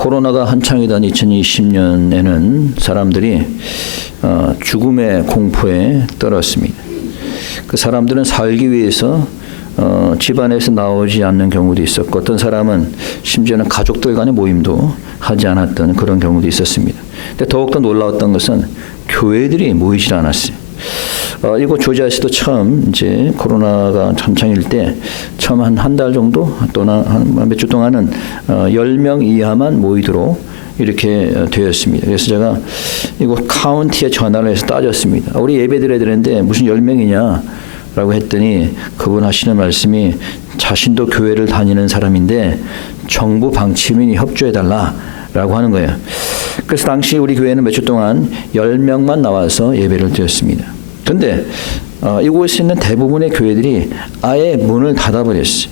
코로나가 한창이던 2020년에는 사람들이 죽음의 공포에 떨었습니다. 그 사람들은 살기 위해서 집안에서 나오지 않는 경우도 있었고, 어떤 사람은 심지어는 가족들 간의 모임도 하지 않았던 그런 경우도 있었습니다. 근데 더욱더 놀라웠던 것은 교회들이 모이질 않았어요. 이곳 조지아에서도 처음 이제 코로나가 한창일 때 처음 한 달 정도 또는 한 몇 주 동안은 10명 이하만 모이도록 이렇게 되었습니다. 그래서 제가 이곳 카운티에 전화를 해서 따졌습니다. 우리 예배 드려야 되는데 무슨 10명이냐 라고 했더니 그분 하시는 말씀이 자신도 교회를 다니는 사람인데 정부 방침이니 협조해달라 라고 하는 거예요. 그래서 당시 우리 교회는 몇 주 동안 10명만 나와서 예배를 드렸습니다. 그런데 이곳에 있는 대부분의 교회들이 아예 문을 닫아버렸어요.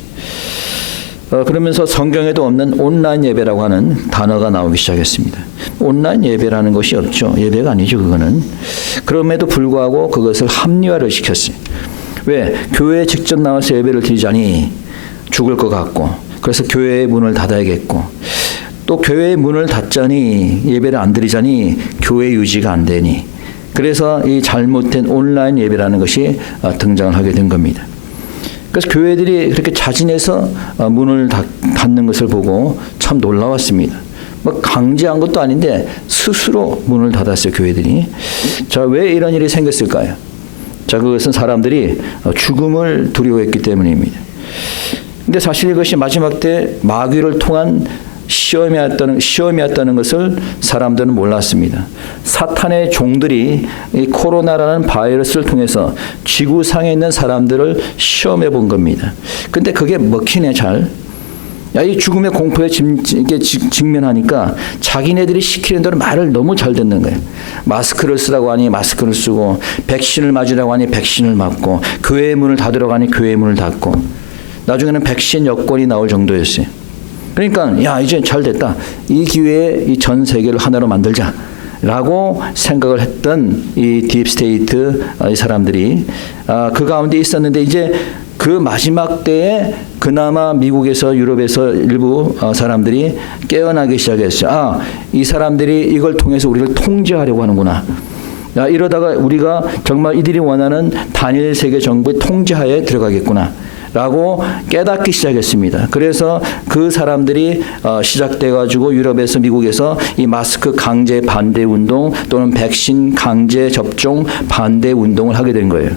그러면서 성경에도 없는 온라인 예배라고 하는 단어가 나오기 시작했습니다. 온라인 예배라는 것이 없죠. 예배가 아니죠, 그거는. 그럼에도 불구하고 그것을 합리화를 시켰어요. 왜? 교회에 직접 나와서 예배를 드리자니 죽을 것 같고, 그래서 교회의 문을 닫아야겠고, 또 교회의 문을 닫자니 예배를 안 드리자니 교회 유지가 안 되니, 그래서 이 잘못된 온라인 예배라는 것이 등장을 하게 된 겁니다. 그래서 교회들이 그렇게 자진해서 문을 닫는 것을 보고 참 놀라웠습니다. 뭐 강제한 것도 아닌데 스스로 문을 닫았어요, 교회들이. 자, 왜 이런 일이 생겼을까요? 자, 그것은 사람들이 죽음을 두려워했기 때문입니다. 근데 사실 이것이 마지막 때 마귀를 통한 시험이었다는 것을 사람들은 몰랐습니다. 사탄의 종들이 이 코로나라는 바이러스를 통해서 지구상에 있는 사람들을 시험해 본 겁니다. 근데 그게 먹히네, 잘. 이 죽음의 공포에 직면하니까 자기네들이 시키는 대로 말을 너무 잘 듣는 거예요. 마스크를 쓰라고 하니 마스크를 쓰고, 백신을 맞으라고 하니 백신을 맞고, 교회의 문을 닫으라고 하니 교회의 문을 닫고, 나중에는 백신 여권이 나올 정도였어요. 그러니까 야, 이제 잘 됐다. 이 기회에 이 전 세계를 하나로 만들자 라고 생각을 했던 이 딥스테이트 이 사람들이 그 가운데 있었는데, 이제 그 마지막 때에 그나마 미국에서 유럽에서 일부 사람들이 깨어나기 시작했어요. 이 사람들이 이걸 통해서 우리를 통제하려고 하는구나. 이러다가 우리가 정말 이들이 원하는 단일 세계 정부의 통제하에 들어가겠구나 라고 깨닫기 시작했습니다. 그래서 그 사람들이 시작돼 가지고 유럽에서 미국에서 이 마스크 강제 반대 운동 또는 백신 강제 접종 반대 운동을 하게 된 거예요.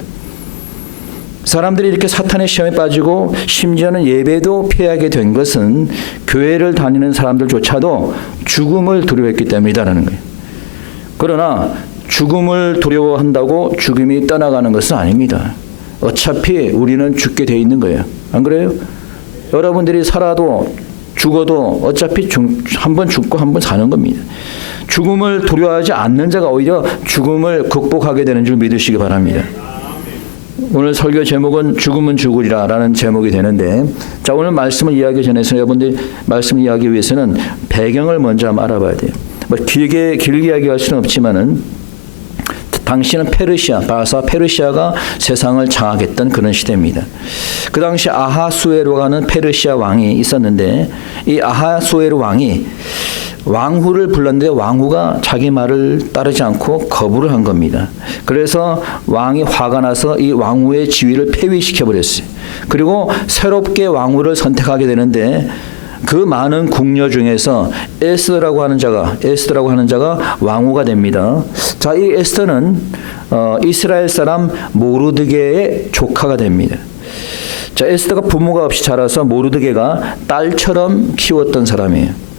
사람들이 이렇게 사탄의 시험에 빠지고 심지어는 예배도 피하게 된 것은 교회를 다니는 사람들조차도 죽음을 두려워했기 때문이다라는 거예요. 그러나 죽음을 두려워한다고 죽음이 떠나가는 것은 아닙니다. 어차피 우리는 죽게 돼 있는 거예요. 안 그래요? 여러분들이 살아도 죽어도 어차피 한 번 죽고 한 번 사는 겁니다. 죽음을 두려워하지 않는 자가 오히려 죽음을 극복하게 되는 줄 믿으시기 바랍니다. 오늘 설교 제목은 죽음은 죽으리라 라는 제목이 되는데, 자, 오늘 말씀을 이야기 전에서 여러분들이 말씀을 이야기하기 위해서는 배경을 먼저 한번 알아봐야 돼요. 뭐 길게 이야기할 수는 없지만은 당시는 페르시아가 세상을 장악했던 그런 시대입니다. 그 당시 아하수에로가 하는 페르시아 왕이 있었는데, 이 아하수에로 왕이 왕후를 불렀는데 왕후가 자기 말을 따르지 않고 거부를 한 겁니다. 그래서 왕이 화가 나서 이 왕후의 지위를 폐위시켜 버렸어요. 그리고 새롭게 왕후를 선택하게 되는데, 그 많은 궁녀 중에서 에스더라고 하는 자가 왕후가 됩니다. 자, 이 에스더는 이스라엘 사람 모르드게의 조카가 됩니다. 자, 에스더가 부모가 없이 자라서 모르드게가 딸처럼 키웠던 사람이에요.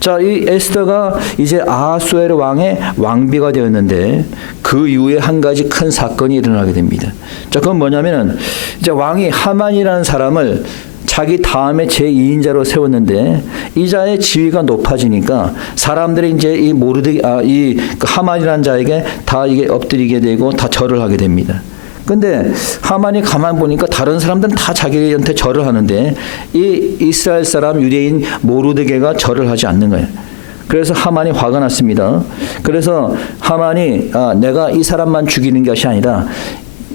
자, 이 에스더가 이제 아하수에르 왕의 왕비가 되었는데, 그 이후에 한 가지 큰 사건이 일어나게 됩니다. 자, 그건 뭐냐면은 이제 왕이 하만이라는 사람을 자기 다음에 제2인자로 세웠는데, 이 자의 지위가 높아지니까 사람들이 이제 이 하만이라는 자에게 다 이게 엎드리게 되고 다 절을 하게 됩니다. 근데 하만이 가만 보니까 다른 사람들은 다 자기한테 절을 하는데 이 이스라엘 사람 유대인 모르드게가 절을 하지 않는 거예요. 그래서 하만이 화가 났습니다. 그래서 하만이 내가 이 사람만 죽이는 것이 아니라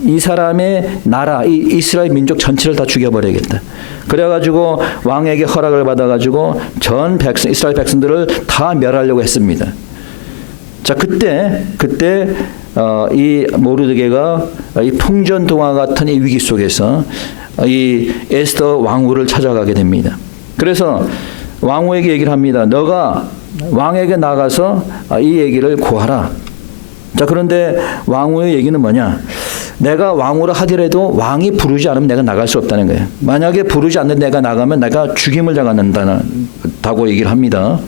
이 사람의 나라, 이 이스라엘 민족 전체를 다 죽여버려야겠다. 그래가지고 왕에게 허락을 받아가지고 전 백성, 이스라엘 백성들을 다 멸하려고 했습니다. 자, 그때 이 모르드게가 이 풍전등화 같은 이 위기 속에서 이 에스더 왕후를 찾아가게 됩니다. 그래서 왕후에게 얘기를 합니다. 너가 왕에게 나가서 이 얘기를 고하라. 자, 그런데 왕후의 얘기는 뭐냐? 내가 왕후라 하더라도 왕이 부르지 않으면 내가 나갈 수 없다는 거예요. 만약에 부르지 않는 내가 나가면 내가 죽임을 당한다고 얘기를 합니다.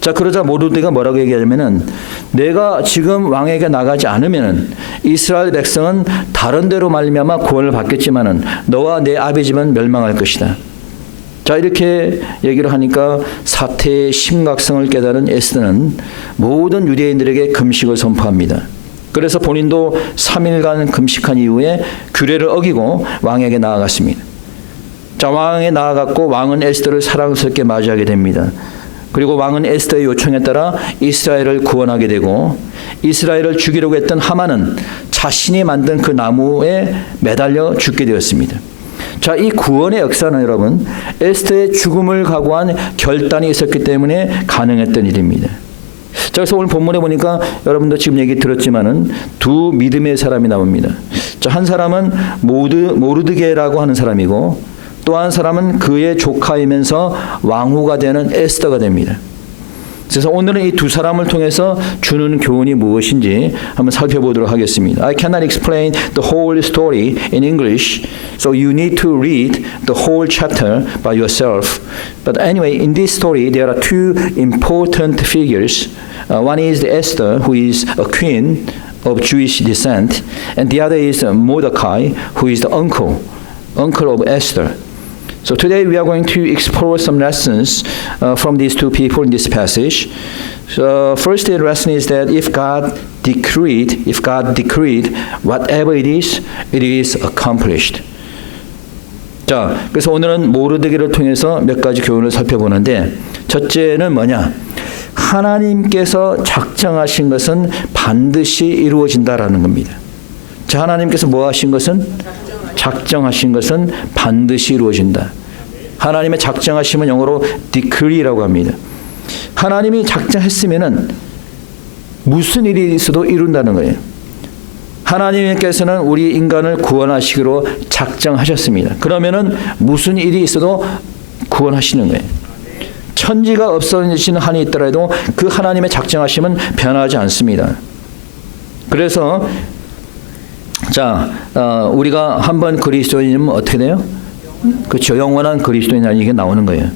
자, 그러자 모르드게가 뭐라고 얘기하냐면은 내가 지금 왕에게 나가지 않으면은 이스라엘 백성은 다른 데로 말미암아 구원을 받겠지만은 너와 내 아비집은 멸망할 것이다. 자, 이렇게 얘기를 하니까 사태의 심각성을 깨달은 에스더는 모든 유대인들에게 금식을 선포합니다. 그래서 본인도 3일간 금식한 이후에 규례를 어기고 왕에게 나아갔습니다. 자, 왕에 나아갔고 왕은 에스더를 사랑스럽게 맞이하게 됩니다. 그리고 왕은 에스더의 요청에 따라 이스라엘을 구원하게 되고 이스라엘을 죽이려고 했던 하만은 자신이 만든 그 나무에 매달려 죽게 되었습니다. 자, 이 구원의 역사는 여러분 에스더의 죽음을 각오한 결단이 있었기 때문에 가능했던 일입니다. 자, 그래서 오늘 본문에 보니까 여러분도 지금 얘기 들었지만은 두 믿음의 사람이 나옵니다. 자, 한 사람은 모르드게라고 하는 사람이고 또 한 사람은 그의 조카이면서 왕후가 되는 에스더가 됩니다. 그래서 오늘은 이 두 사람을 통해서 주는 교훈이 무엇인지 한번 살펴보도록 하겠습니다. I cannot explain the whole story in English, so you need to read the whole chapter by yourself. But anyway, in this story there are two important figures. One is Esther, who is a queen of Jewish descent, and the other is Mordecai, who is the uncle of Esther. So today we are going to explore some lessons from these two people in this passage. So first lesson is that if God decreed whatever it is accomplished. 자, 그래서 오늘은 모르드게를 통해서 몇 가지 교훈을 살펴보는데 첫째는 뭐냐? 하나님께서 작정하신 것은 반드시 이루어진다라는 겁니다. 자, 하나님께서 뭐 하신 것은? 작정하신 것은 반드시 이루어진다. 하나님의 작정하심은 영어로 decree라고 합니다. 하나님이 작정했으면은 무슨 일이 있어도 이룬다는 거예요. 하나님께서는 우리 인간을 구원하시기로 작정하셨습니다. 그러면은 무슨 일이 있어도 구원하시는 거예요. 천지가 없어지는 한이 있더라도 그 하나님의 작정하심은 변하지 않습니다. 그래서 자, 우리가 한번 그리스도인이면 어떻게 돼요? 그렇죠. 영원한 그리스도인이라는 얘기가 나오는 거예요.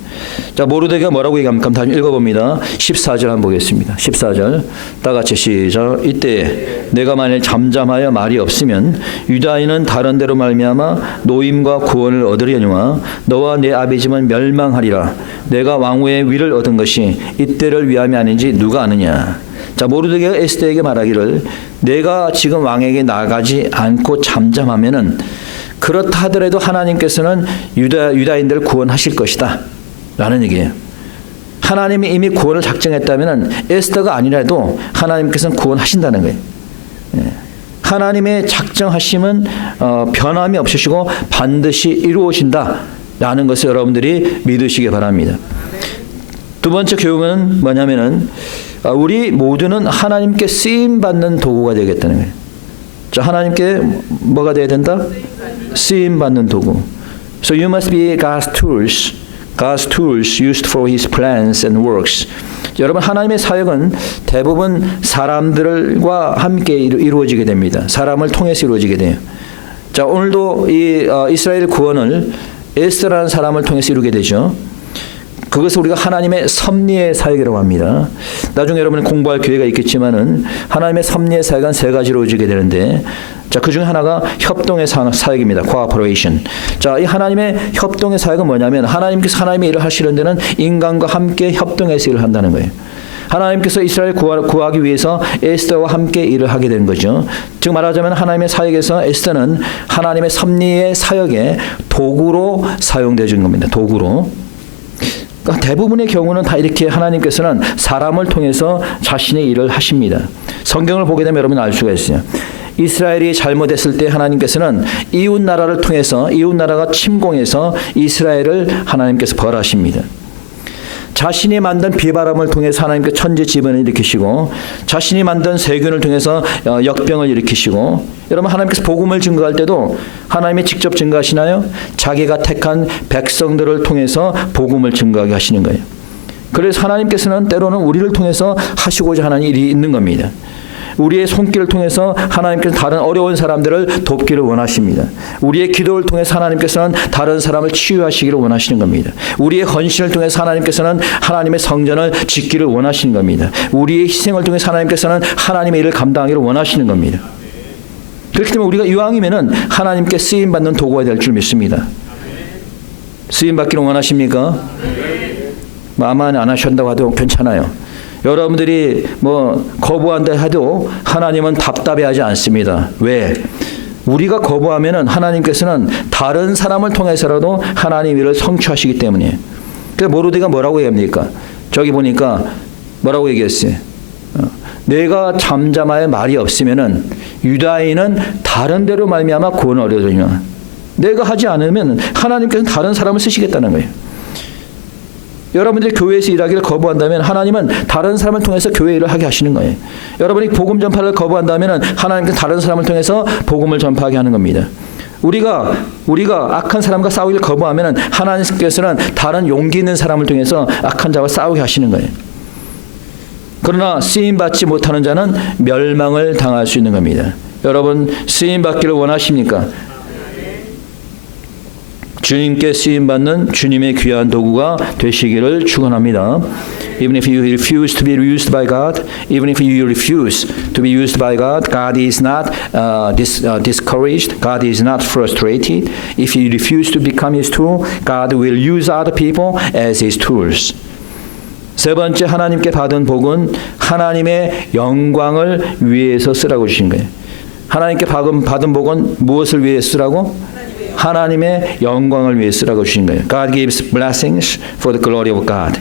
자, 모르드게가 뭐라고 얘기합니까? 다시 읽어봅니다. 14절 한번 보겠습니다. 14절 다 같이 시작. 이때 내가 만일 잠잠하여 말이 없으면 유다인은 다른 데로 말미암아 노임과 구원을 얻으려니와 너와 내 아비집은 멸망하리라. 내가 왕후의 위를 얻은 것이 이때를 위함이 아닌지 누가 아느냐. 자, 모르드게가 에스더에게 말하기를 내가 지금 왕에게 나가지 않고 잠잠하면은 그렇다 하더라도 하나님께서는 유다인들을 구원하실 것이다 라는 얘기예요. 하나님이 이미 구원을 작정했다면 에스더가 아니라도 하나님께서는 구원하신다는 거예요. 하나님의 작정하심은 변함이 없으시고 반드시 이루어진다 라는 것을 여러분들이 믿으시기 바랍니다. 두 번째 교훈은 뭐냐면은 우리 모두는 하나님께 쓰임받는 도구가 되겠다는 거예요. 자, 하나님께 뭐가 돼야 된다? 쓰임받는 도구. So you must be God's tools used for His plans and works. 여러분, 하나님의 사역은 대부분 사람들과 함께 이루어지게 됩니다. 사람을 통해서 이루어지게 돼요. 자, 오늘도 이 이스라엘 구원을 에스더라는 사람을 통해서 이루게 되죠. 그것을 우리가 하나님의 섭리의 사역이라고 합니다. 나중에 여러분이 공부할 기회가 있겠지만은 하나님의 섭리의 사역은 세 가지로 이루어지게 되는데, 자, 그 중에 하나가 협동의 사역입니다. cooperation. 자, 이 하나님의 협동의 사역은 뭐냐면 하나님께서 하나님의 일을 하시는 데는 인간과 함께 협동해서 일을 한다는 거예요. 하나님께서 이스라엘 구하기 위해서 에스더와 함께 일을 하게 된 거죠. 즉 말하자면 하나님의 사역에서 에스더는 하나님의 섭리의 사역의 도구로 사용되어진 겁니다. 도구로. 그러니까 대부분의 경우는 다 이렇게 하나님께서는 사람을 통해서 자신의 일을 하십니다. 성경을 보게 되면 여러분 알 수가 있어요. 이스라엘이 잘못했을 때 하나님께서는 이웃 나라를 통해서 이웃 나라가 침공해서 이스라엘을 하나님께서 벌하십니다. 자신이 만든 비바람을 통해서 하나님께서 천지지변을 일으키시고 자신이 만든 세균을 통해서 역병을 일으키시고 여러분 하나님께서 복음을 증거할 때도 하나님이 직접 증거하시나요? 자기가 택한 백성들을 통해서 복음을 증거하게 하시는 거예요. 그래서 하나님께서는 때로는 우리를 통해서 하시고자 하는 일이 있는 겁니다. 우리의 손길을 통해서 하나님께서 다른 어려운 사람들을 돕기를 원하십니다. 우리의 기도를 통해서 하나님께서는 다른 사람을 치유하시기를 원하시는 겁니다. 우리의 헌신을 통해서 하나님께서는 하나님의 성전을 짓기를 원하시는 겁니다. 우리의 희생을 통해서 하나님께서는 하나님의 일을 감당하기를 원하시는 겁니다. 그렇기 때문에 우리가 이왕이면은 하나님께 쓰임받는 도구가 될 줄 믿습니다. 쓰임받기를 원하십니까? 아만 안 하신다고 해도 괜찮아요. 여러분들이 거부한다 해도 하나님은 답답해하지 않습니다. 왜? 우리가 거부하면은 하나님께서는 다른 사람을 통해서라도 하나님 일을 성취하시기 때문이에요. 그래서 모르드가 뭐라고 얘기합니까? 저기 보니까 뭐라고 얘기했어요? 내가 잠잠하여 말이 없으면은 유다인은 다른 데로 말미암아 구원을 얻으리라. 내가 하지 않으면 하나님께서는 다른 사람을 쓰시겠다는 거예요. 여러분들이 교회에서 일하기를 거부한다면 하나님은 다른 사람을 통해서 교회 일을 하게 하시는 거예요. 여러분이 복음 전파를 거부한다면 하나님께서 다른 사람을 통해서 복음을 전파하게 하는 겁니다. 우리가 악한 사람과 싸우기를 거부하면 하나님께서는 다른 용기 있는 사람을 통해서 악한 자와 싸우게 하시는 거예요. 그러나 쓰임받지 못하는 자는 멸망을 당할 수 있는 겁니다. 여러분 쓰임받기를 원하십니까? 주님께 쓰임받는 주님의 귀한 도구가 되시기를 축원합니다. Even if you refuse to be used by God, even if you refuse to be used by God, God is not discouraged. God is not frustrated. If you refuse to become His tool, God will use other people as His tools. 세 번째 하나님께 받은 복은 하나님의 영광을 위해서 쓰라고 주신 거예요. 하나님께 받은 복은 무엇을 위해 쓰라고? 하나님의 영광을 위해 쓰라고 주신 거예요. God gives blessings for the glory of God.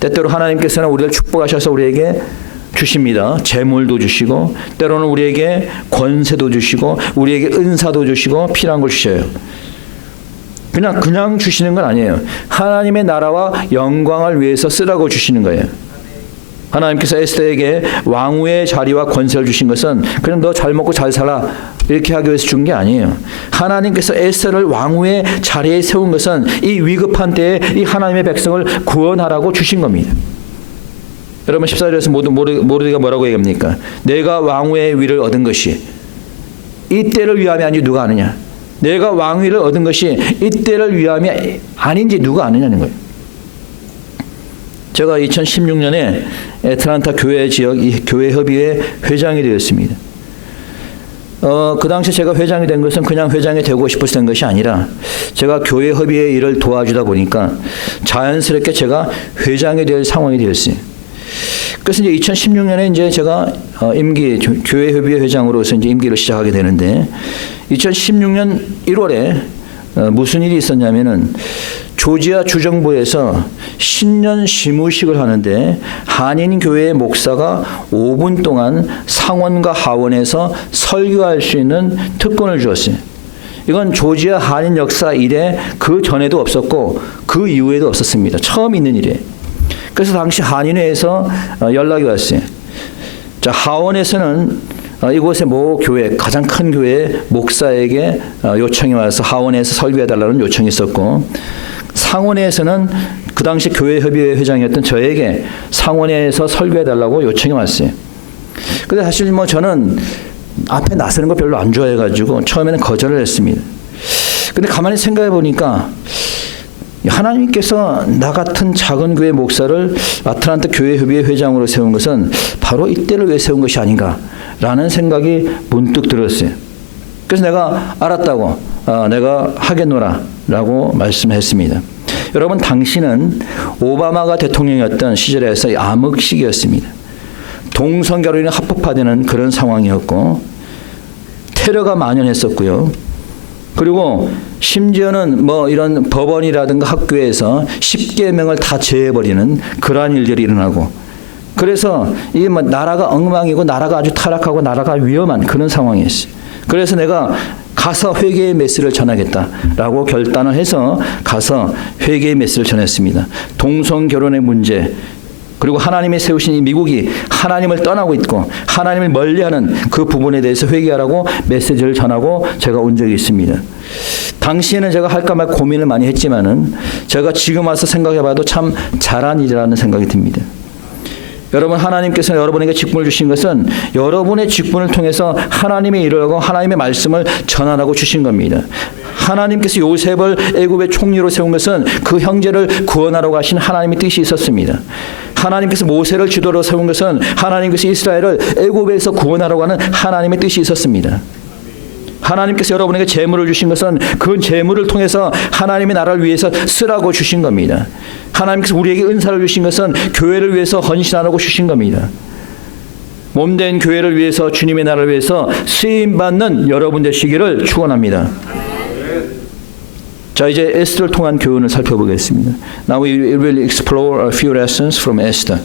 때때로 하나님께서는 우리를 축복하셔서 우리에게 주십니다. 재물도 주시고 때로는 우리에게 권세도 주시고 우리에게 은사도 주시고 필요한 걸 주셔요. 그냥 주시는 건 아니에요. 하나님의 나라와 영광을 위해서 쓰라고 주시는 거예요. 하나님께서 에스더에게 왕후의 자리와 권세를 주신 것은 그냥 너 잘 먹고 잘 살아 이렇게 하기 위해서 준 게 아니에요. 하나님께서 에스더를 왕후의 자리에 세운 것은 이 위급한 때에 이 하나님의 백성을 구원하라고 주신 겁니다. 여러분 14절에서 모르드가 뭐라고 얘기합니까? 내가 왕후의 위를 얻은 것이 이때를 위함이 아니지 누가 아느냐? 내가 왕위를 얻은 것이 이때를 위함이 아닌지 누가 아느냐는 거예요. 제가 2016년에 애틀란타 교회 지역 교회 협의회 회장이 되었습니다. 그 당시 제가 회장이 된 것은 그냥 회장이 되고 싶어서 된 것이 아니라 제가 교회 협의회 일을 도와주다 보니까 자연스럽게 제가 회장이 될 상황이 되었어요. 그래서 이제 2016년에 이제 제가 교회 협의회 회장으로서 이제 임기를 시작하게 되는데 2016년 1월에 무슨 일이 있었냐면은 조지아 주정부에서 신년 시무식을 하는데 한인 교회의 목사가 5분 동안 상원과 하원에서 설교할 수 있는 특권을 주었어요. 이건 조지아 한인 역사 이래 그 전에도 없었고 그 이후에도 없었습니다. 처음 있는 일이에요. 그래서 당시 한인회에서 연락이 왔어요. 자, 하원에서는 이곳의 모 교회, 가장 큰 교회 목사에게 요청이 와서 하원에서 설교해달라는 요청이 있었고 상원에서는 그 당시 교회협의회 회장이었던 저에게 상원에서 설교해달라고 요청이 왔어요. 근데 사실 저는 앞에 나서는 거 별로 안 좋아해가지고 처음에는 거절을 했습니다. 근데 가만히 생각해 보니까 하나님께서 나 같은 작은 교회 목사를 아틀란타 교회협의회 회장으로 세운 것은 바로 이때를 위해 세운 것이 아닌가라는 생각이 문득 들었어요. 그래서 내가 알았다고 내가 하겠노라 라고 말씀했습니다. 여러분 당시는 오바마가 대통령이었던 시절에서 암흑 시기였습니다. 동성결혼이 합법화되는 그런 상황이었고 테러가 만연했었고요. 그리고 심지어는 이런 법원이라든가 학교에서 10계명을 다 제해버리는 그러한 일들이 일어나고 그래서 이게 뭐 나라가 엉망이고 나라가 아주 타락하고 나라가 위험한 그런 상황이었어요. 그래서 내가 가서 회개의 메시지를 전하겠다라고 결단을 해서 가서 회개의 메시지를 전했습니다. 동성 결혼의 문제, 그리고 하나님이 세우신 이 미국이 하나님을 떠나고 있고 하나님을 멀리하는 그 부분에 대해서 회개하라고 메시지를 전하고 제가 온 적이 있습니다. 당시에는 제가 할까 말까 고민을 많이 했지만은 제가 지금 와서 생각해봐도 참 잘한 일이라는 생각이 듭니다. 여러분, 하나님께서 여러분에게 직분을 주신 것은 여러분의 직분을 통해서 하나님의 일을 하고 하나님의 말씀을 전하라고 주신 겁니다. 하나님께서 요셉을 애굽의 총리로 세운 것은 그 형제를 구원하라고 하신 하나님의 뜻이 있었습니다. 하나님께서 모세를 지도로 세운 것은 하나님께서 이스라엘을 애굽에서 구원하라고 하는 하나님의 뜻이 있었습니다. 하나님께서 여러분에게 재물을 주신 것은 그 재물을 통해서 하나님의 나라를 위해서 쓰라고 주신 겁니다. 하나님께서 우리에게 은사를 주신 것은 교회를 위해서 헌신하라고 주신 겁니다. 몸된 교회를 위해서, 주님의 나라를 위해서 쓰임받는 여러분 되시기를 축원합니다. 자, 이제 에스더를 통한 교훈을 살펴보겠습니다. Now we will explore a few lessons from Esther.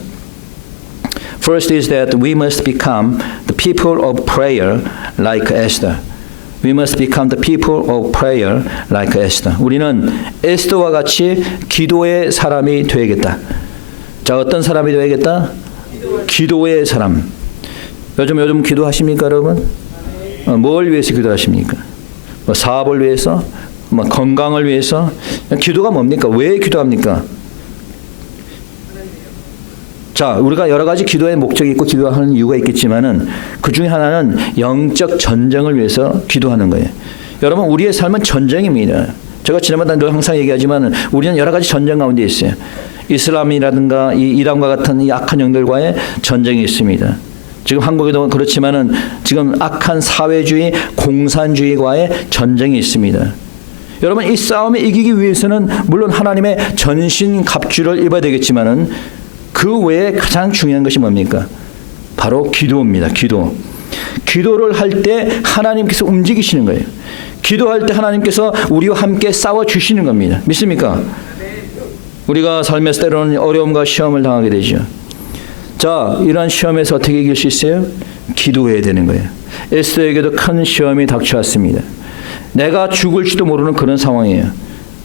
First is that we must become the people of prayer like Esther. We must become the people of prayer like Esther. 우리는 에스더와 같이 기도의 사람이 되야겠다. 자, 어떤 사람이 되야겠다? 기도의 사람. 요즘 기도하십니까, 여러분? 뭘 위해서 기도하십니까? 뭐 사업을 위해서? 뭐 건강을 위해서? 기도가 뭡니까? 왜 기도합니까? 자, 우리가 여러 가지 기도의 목적이 있고 기도하는 이유가 있겠지만은 그 중에 하나는 영적 전쟁을 위해서 기도하는 거예요. 여러분, 우리의 삶은 전쟁입니다. 제가 지난번에 늘 항상 얘기하지만 우리는 여러 가지 전쟁 가운데 있어요. 이슬람이라든가 이 이란과 같은 이 악한 영들과의 전쟁이 있습니다. 지금 한국에도 그렇지만은 지금 악한 사회주의, 공산주의과의 전쟁이 있습니다. 여러분, 이 싸움에 이기기 위해서는 물론 하나님의 전신갑주를 입어야 되겠지만은 그 외에 가장 중요한 것이 뭡니까? 바로 기도입니다. 기도. 기도를 할 때 하나님께서 움직이시는 거예요. 기도할 때 하나님께서 우리와 함께 싸워주시는 겁니다. 믿습니까? 우리가 삶에서 때로는 어려움과 시험을 당하게 되죠. 자, 이러한 시험에서 어떻게 이길 수 있어요? 기도해야 되는 거예요. 에스더에게도 큰 시험이 닥쳐왔습니다. 내가 죽을지도 모르는 그런 상황이에요.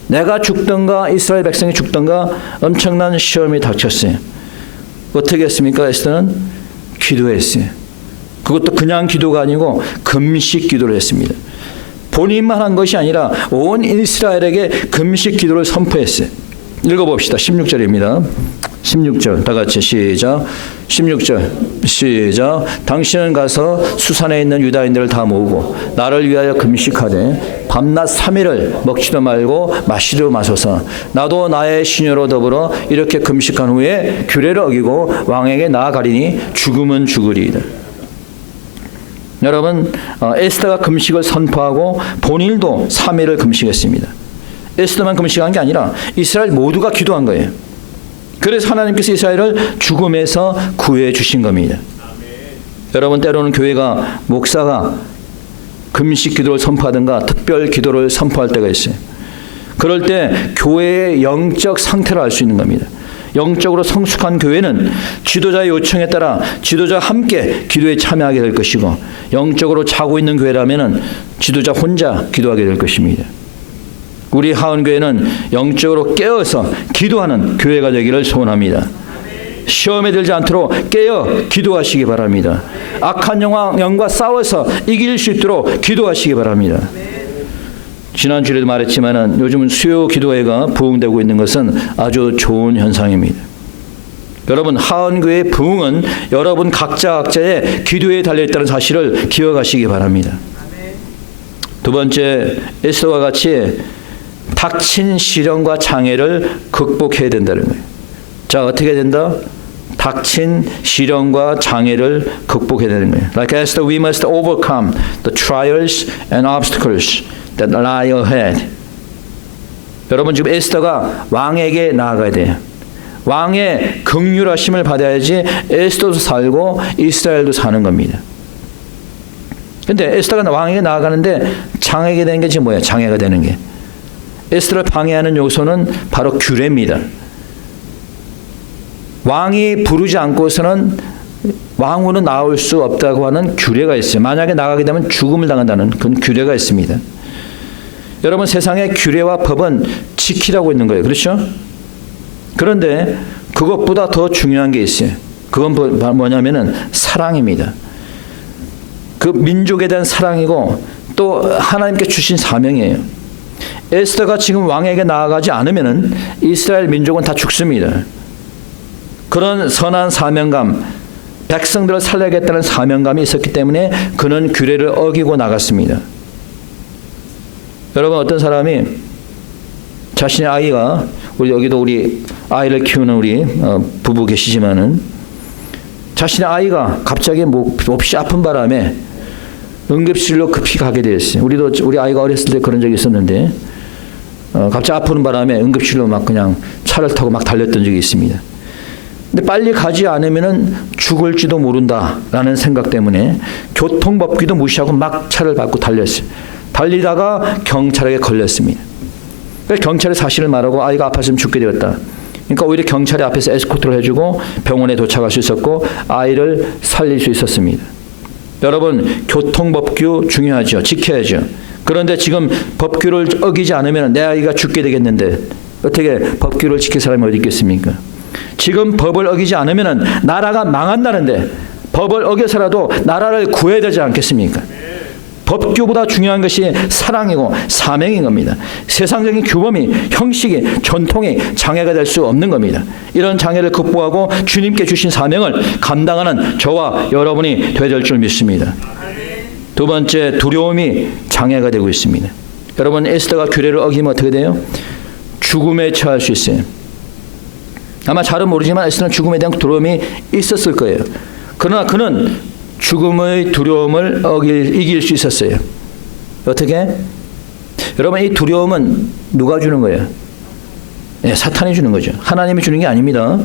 내가 죽던가 이스라엘 백성이 죽던가 엄청난 시험이 닥쳤어요. 어떻게 했습니까? 에스더는 기도했어요. 그것도 그냥 기도가 아니고 금식 기도를 했습니다. 본인만 한 것이 아니라 온 이스라엘에게 금식 기도를 선포했어요. 읽어봅시다. 16절입니다. 16절 다 같이 시작. 16절 시작. 당신은 가서 수산에 있는 유다인들을 다 모으고 나를 위하여 금식하되 밤낮 3일을 먹지도 말고 마시도 마소서. 나도 나의 시녀로 더불어 이렇게 금식한 후에 규례를 어기고 왕에게 나아가리니 죽음은 죽으리이다. 여러분, 에스더가 금식을 선포하고 본인도 3일을 금식했습니다. 에스더만 금식한 게 아니라 이스라엘 모두가 기도한 거예요. 그래서 하나님께서 이스라엘을 죽음에서 구해 주신 겁니다. 여러분, 때로는 교회가 목사가 금식 기도를 선포하든가 특별 기도를 선포할 때가 있어요. 그럴 때 교회의 영적 상태를 알 수 있는 겁니다. 영적으로 성숙한 교회는 지도자의 요청에 따라 지도자와 함께 기도에 참여하게 될 것이고, 영적으로 자고 있는 교회라면 지도자 혼자 기도하게 될 것입니다. 우리 하은교회는 영적으로 깨어서 기도하는 교회가 되기를 소원합니다. 시험에 들지 않도록 깨어 기도하시기 바랍니다. 악한 영과 싸워서 이길 수 있도록 기도하시기 바랍니다. 지난주에도 말했지만 요즘은 수요 기도회가 부흥되고 있는 것은 아주 좋은 현상입니다. 여러분, 하은교회의 부흥은 여러분 각자의 기도에 달려있다는 사실을 기억하시기 바랍니다. 두 번째, 에스더와 같이 닥친 시련과 장애를 극복해야 된다는 거예요. 자, 어떻게 된다? 닥친 시련과 장애를 극복해야 되는 거예요. Like Esther, we must overcome the trials and obstacles that lie ahead. 여러분, 지금 에스더가 왕에게 나아가야 돼요. 왕의 긍휼하심을 받아야지 에스더도 살고 이스라엘도 사는 겁니다. 근데 에스더가 왕에게 나아가는데 장애가 되는 게 지금 뭐야? 장애가 되는 게. 에스더를 방해하는 요소는 바로 규례입니다. 왕이 부르지 않고서는 왕후는 나올 수 없다고 하는 규례가 있어요. 만약에 나가게 되면 죽음을 당한다는 그런 규례가 있습니다. 여러분, 세상의 규례와 법은 지키라고 있는 거예요. 그렇죠? 그런데 그것보다 더 중요한 게 있어요. 그건 뭐냐면은 사랑입니다. 그 민족에 대한 사랑이고 또 하나님께 주신 사명이에요. 에스더가 지금 왕에게 나아가지 않으면은 이스라엘 민족은 다 죽습니다. 그런 선한 사명감, 백성들을 살려야겠다는 사명감이 있었기 때문에 그는 규례를 어기고 나갔습니다. 여러분, 어떤 사람이 자신의 아이가, 우리 여기도 우리 아이를 키우는 우리 부부 계시지만은, 자신의 아이가 갑자기 몹시 아픈 바람에 응급실로 급히 가게 되었어요. 우리 아이가 어렸을 때 그런 적이 있었는데, 갑자기 아프는 바람에 응급실로 막 그냥 차를 타고 막 달렸던 적이 있습니다. 근데 빨리 가지 않으면은 죽을지도 모른다라는 생각 때문에 교통법규도 무시하고 막 차를 밟고 달렸어요. 달리다가 경찰에게 걸렸습니다. 경찰에 사실을 말하고 아이가 아팠으면 죽게 되었다. 그러니까 오히려 경찰이 앞에서 에스코트를 해주고 병원에 도착할 수 있었고 아이를 살릴 수 있었습니다. 여러분, 교통법규 중요하죠. 지켜야죠. 그런데 지금 법규를 어기지 않으면 내 아이가 죽게 되겠는데 어떻게 법규를 지킬 사람이 어디 있겠습니까? 지금 법을 어기지 않으면 나라가 망한다는데 법을 어겨서라도 나라를 구해야 되지 않겠습니까? 법규보다 중요한 것이 사랑이고 사명인 겁니다. 세상적인 규범이, 형식이, 전통이 장애가 될 수 없는 겁니다. 이런 장애를 극복하고 주님께 주신 사명을 감당하는 저와 여러분이 되어야 될 줄 믿습니다. 두 번째, 두려움이 장애가 되고 있습니다. 여러분, 에스더가 규례를 어기면 어떻게 돼요? 죽음에 처할 수 있어요. 아마 잘은 모르지만 에스더는 죽음에 대한 두려움이 있었을 거예요. 그러나 그는 죽음의 두려움을 이길 수 있었어요. 어떻게? 여러분, 이 두려움은 누가 주는 거예요? 네, 사탄이 주는 거죠. 하나님이 주는 게 아닙니다.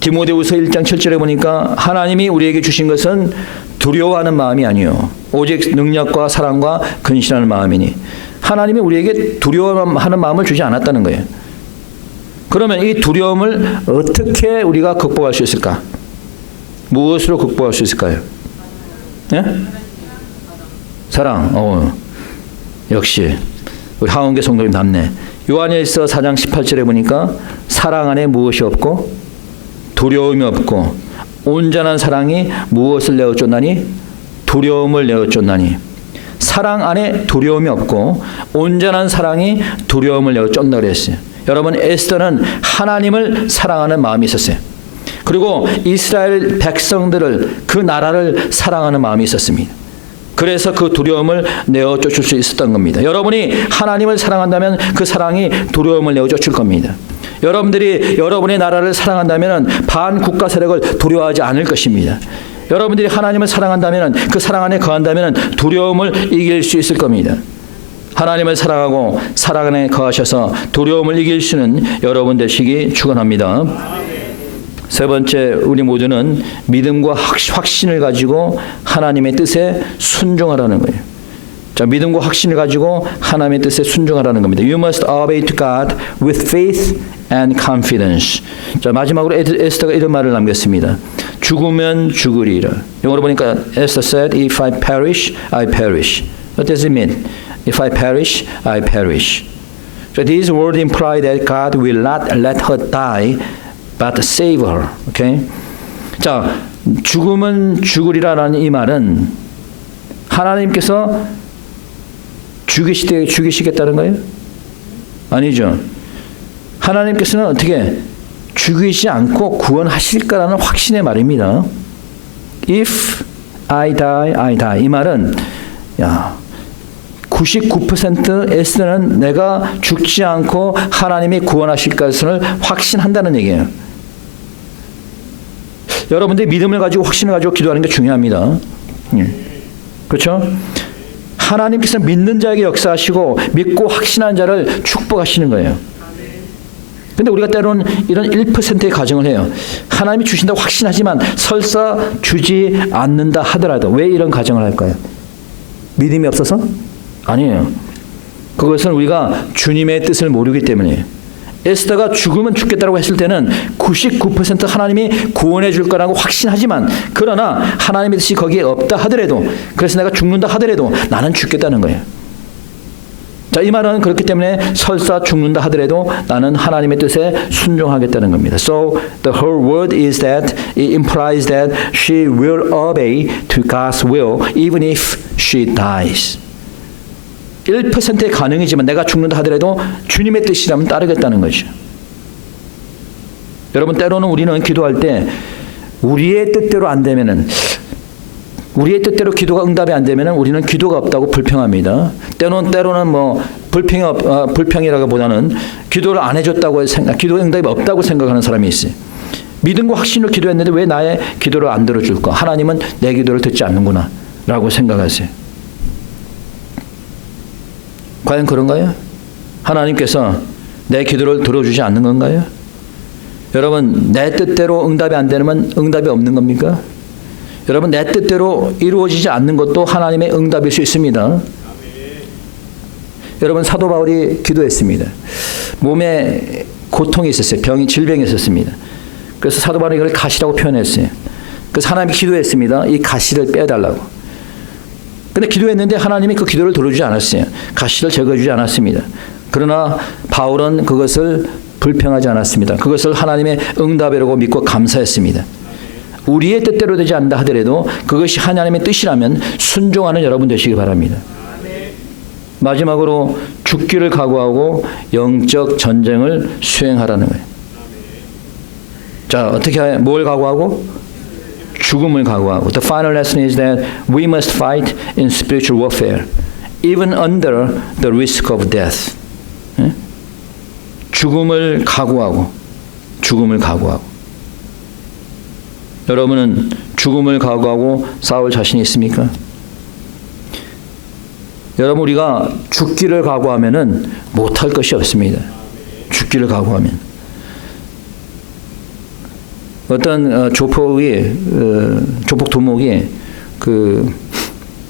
디모데후서 1장 7절에 보니까 하나님이 우리에게 주신 것은 두려워하는 마음이 아니요 오직 능력과 사랑과 근신하는 마음이니, 하나님이 우리에게 두려워하는 마음을 주지 않았다는 거예요. 그러면 이 두려움을 어떻게 우리가 극복할 수 있을까? 무엇으로 극복할 수 있을까요? 예? 사랑. 역시 우리 하원계 성도님 답네. 요한일서 4장 18절에 보니까 사랑 안에 무엇이 없고 두려움이 없고 온전한 사랑이 무엇을 내어 쫓나니? 두려움을 내어 쫓나니. 사랑 안에 두려움이 없고 온전한 사랑이 두려움을 내어 쫓는다 그랬어요. 여러분, 에스더는 하나님을 사랑하는 마음이 있었어요. 그리고 이스라엘 백성들을, 그 나라를 사랑하는 마음이 있었습니다. 그래서 그 두려움을 내어 쫓을 수 있었던 겁니다. 여러분이 하나님을 사랑한다면 그 사랑이 두려움을 내어 쫓을 겁니다. 여러분들이 여러분의 나라를 사랑한다면 반국가 세력을 두려워하지 않을 것입니다. 여러분들이 하나님을 사랑한다면, 그 사랑 안에 거한다면 두려움을 이길 수 있을 겁니다. 하나님을 사랑하고 사랑 안에 거하셔서 두려움을 이길 수는 여러분 되시기 축원합니다. 세 번째, 우리 모두는 믿음과 확신을 가지고 하나님의 뜻에 순종하라는 거예요. 자, 믿음과 확신을 가지고 하나님의 뜻에 순종하라는 겁니다. You must obey to God with faith and confidence. 자, 마지막으로 에스더가 이런 말을 남겼습니다. 죽으면 죽으리라. 영어로 보니까 Esther said, If I perish, I perish. What does it mean? If I perish, I perish. So these words imply that God will not let her die, but save her. Okay? 자, 죽으면 죽으리라라는 이 말은 하나님께서 죽이시겠다는 거예요? 아니죠. 하나님께서는 어떻게 죽이지 않고 구원하실 거라는 확신의 말입니다. If I die, I die. 이 말은 99% 에스더는 내가 죽지 않고 하나님이 구원하실 것을 확신한다는 얘기예요. 여러분들이 믿음을 가지고 확신을 가지고 기도하는 게 중요합니다. 그렇죠? 하나님께서 믿는 자에게 역사하시고 믿고 확신한 자를 축복하시는 거예요. 근데 우리가 때로는 이런 1%의 가정을 해요. 하나님이 주신다고 확신하지만 설사 주지 않는다 하더라도 왜 이런 가정을 할까요? 믿음이 없어서? 아니에요. 그것은 우리가 주님의 뜻을 모르기 때문이에요. 에스더가 죽으면 죽겠다고 했을 때는 99% 하나님이 구원해 줄 거라고 확신하지만 그러나 하나님의 뜻이 거기에 없다 하더라도 그래서 내가 죽는다 하더라도 나는 죽겠다는 거예요. 자, 이 말은 그렇기 때문에 설사 죽는다 하더라도 나는 하나님의 뜻에 순종하겠다는 겁니다. So the her word is that it implies that she will obey to God's will even if she dies. 1%의 가능이지만 내가 죽는다 하더라도 주님의 뜻이라면 따르겠다는 거죠. 여러분 때로는 우리는 기도할 때 우리의 뜻대로 안 되면은 우리의 뜻대로 기도가 응답이 안 되면은 우리는 기도가 없다고 불평합니다. 때로는 뭐 불평이라기보다는 기도를 안 해줬다고 기도 응답이 없다고 생각하는 사람이 있어요. 믿음과 확신으로 기도했는데 왜 나의 기도를 안 들어줄까? 하나님은 내 기도를 듣지 않는구나라고 생각하세요. 과연 그런가요? 하나님께서 내 기도를 들어주지 않는 건가요? 여러분 내 뜻대로 응답이 안 되면 응답이 없는 겁니까? 여러분 내 뜻대로 이루어지지 않는 것도 하나님의 응답일 수 있습니다. 여러분 사도 바울이 기도했습니다. 몸에 고통이 있었어요. 질병이 있었습니다. 그래서 사도 바울이 이걸 가시라고 표현했어요. 그래서 하나님이 기도했습니다. 이 가시를 빼달라고. 근데 기도했는데 하나님이 그 기도를 들어주지 않았어요. 가시를 제거해주지 않았습니다. 그러나 바울은 그것을 불평하지 않았습니다. 그것을 하나님의 응답이라고 믿고 감사했습니다. 우리의 뜻대로 되지 않는다 하더라도 그것이 하나님의 뜻이라면 순종하는 여러분 되시기 바랍니다. 마지막으로 죽기를 각오하고 영적 전쟁을 수행하라는 거예요. 자, 어떻게 뭘 각오하고? 죽음을 각오하고. The final lesson is that we must fight in spiritual warfare, even under the risk of death. 죽음을 각오하고, 죽음을 각오하고. 여러분은 죽음을 각오하고 싸울 자신이 있습니까? 여러분 우리가 죽기를 각오하면은 못할 것이 없습니다. 죽기를 각오하면. 어떤 조폭 두목이 그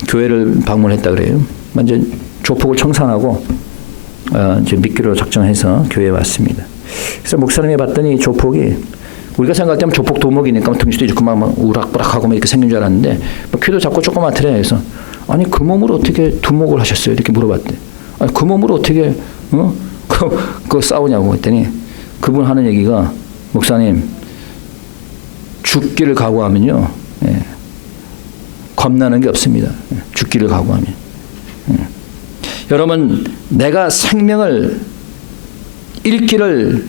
교회를 방문했다 그래요. 먼저 조폭을 청산하고 이제 미끼로 작정해서 교회에 왔습니다. 그래서 목사님이 봤더니 조폭이 우리가 생각할 때는 조폭 두목이니까 등치도 이렇게 막 우락부락하고 이렇게 생긴 줄 알았는데 키도 작고 조그맣더래. 그래서 아니 그 몸으로 어떻게 두목을 하셨어요? 이렇게 물어봤대. 아니 그 몸으로 어떻게 그 싸우냐고 했더니 그분 하는 얘기가 목사님 죽기를 각오하면요 겁나는 게 없습니다. 죽기를 각오하면. 여러분 내가 생명을 잃기를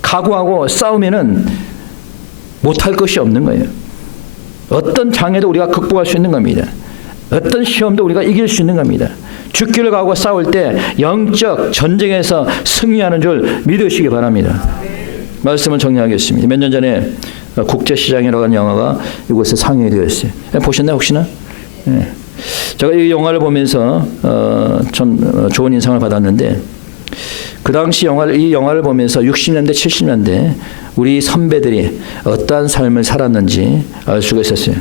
각오하고 싸우면은 못할 것이 없는 거예요. 어떤 장애도 우리가 극복할 수 있는 겁니다. 어떤 시험도 우리가 이길 수 있는 겁니다. 죽기를 각오하고 싸울 때 영적 전쟁에서 승리하는 줄 믿으시기 바랍니다. 말씀을 정리하겠습니다. 몇 년 전에 국제시장이라고 하는 영화가 이곳에 상영이 되었어요. 보셨나요 혹시나? 네. 제가 이 영화를 보면서 참 좋은 인상을 받았는데 그 당시 이 영화를 보면서 60년대 70년대 우리 선배들이 어떠한 삶을 살았는지 알 수가 있었어요.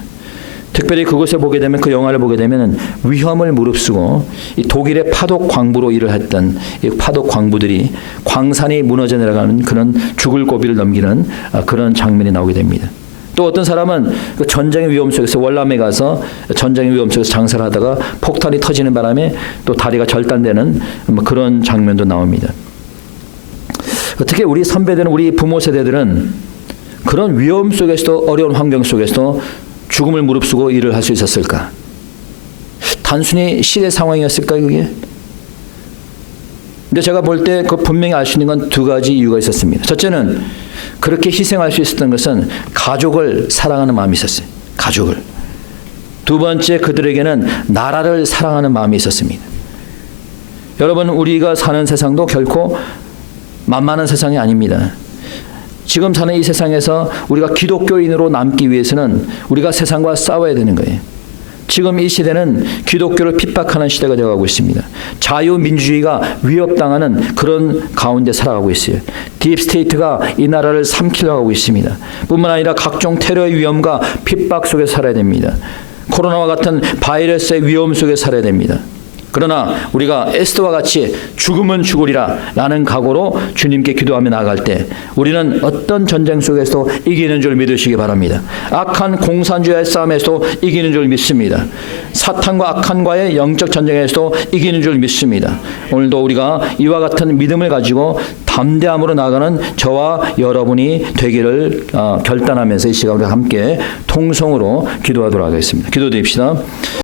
특별히 그것을 보게 되면 그 영화를 보게 되면 위험을 무릅쓰고 이 독일의 파독 광부로 일을 했던 이 파독 광부들이 광산이 무너져 내려가는 그런 죽을 고비를 넘기는 그런 장면이 나오게 됩니다. 또 어떤 사람은 그 전쟁의 위험 속에서 월남에 가서 전쟁의 위험 속에서 장사를 하다가 폭탄이 터지는 바람에 또 다리가 절단되는 그런 장면도 나옵니다. 어떻게 우리 선배들은 우리 부모 세대들은 그런 위험 속에서도 어려운 환경 속에서도 죽음을 무릅쓰고 일을 할 수 있었을까? 단순히 시대 상황이었을까요 그게? 근데 제가 볼 때 그 분명히 알 수 있는 건 두 가지 이유가 있었습니다. 첫째는 그렇게 희생할 수 있었던 것은 가족을 사랑하는 마음이 있었어요. 가족을. 두 번째 그들에게는 나라를 사랑하는 마음이 있었습니다. 여러분 우리가 사는 세상도 결코 만만한 세상이 아닙니다. 지금 사는 이 세상에서 우리가 기독교인으로 남기 위해서는 우리가 세상과 싸워야 되는 거예요. 지금 이 시대는 기독교를 핍박하는 시대가 되어가고 있습니다. 자유민주주의가 위협당하는 그런 가운데 살아가고 있어요. 딥스테이트가 이 나라를 삼키려고 하고 있습니다. 뿐만 아니라 각종 테러의 위험과 핍박 속에 살아야 됩니다. 코로나와 같은 바이러스의 위험 속에 살아야 됩니다. 그러나 우리가 에스더와 같이 죽으면 죽으리라 라는 각오로 주님께 기도하며 나아갈 때 우리는 어떤 전쟁 속에서도 이기는 줄 믿으시기 바랍니다. 악한 공산주의의 싸움에서도 이기는 줄 믿습니다. 사탄과 악한과의 영적 전쟁에서도 이기는 줄 믿습니다. 오늘도 우리가 이와 같은 믿음을 가지고 담대함으로 나아가는 저와 여러분이 되기를 결단하면서 이 시간 우리 함께 통성으로 기도하도록 하겠습니다. 기도드립시다.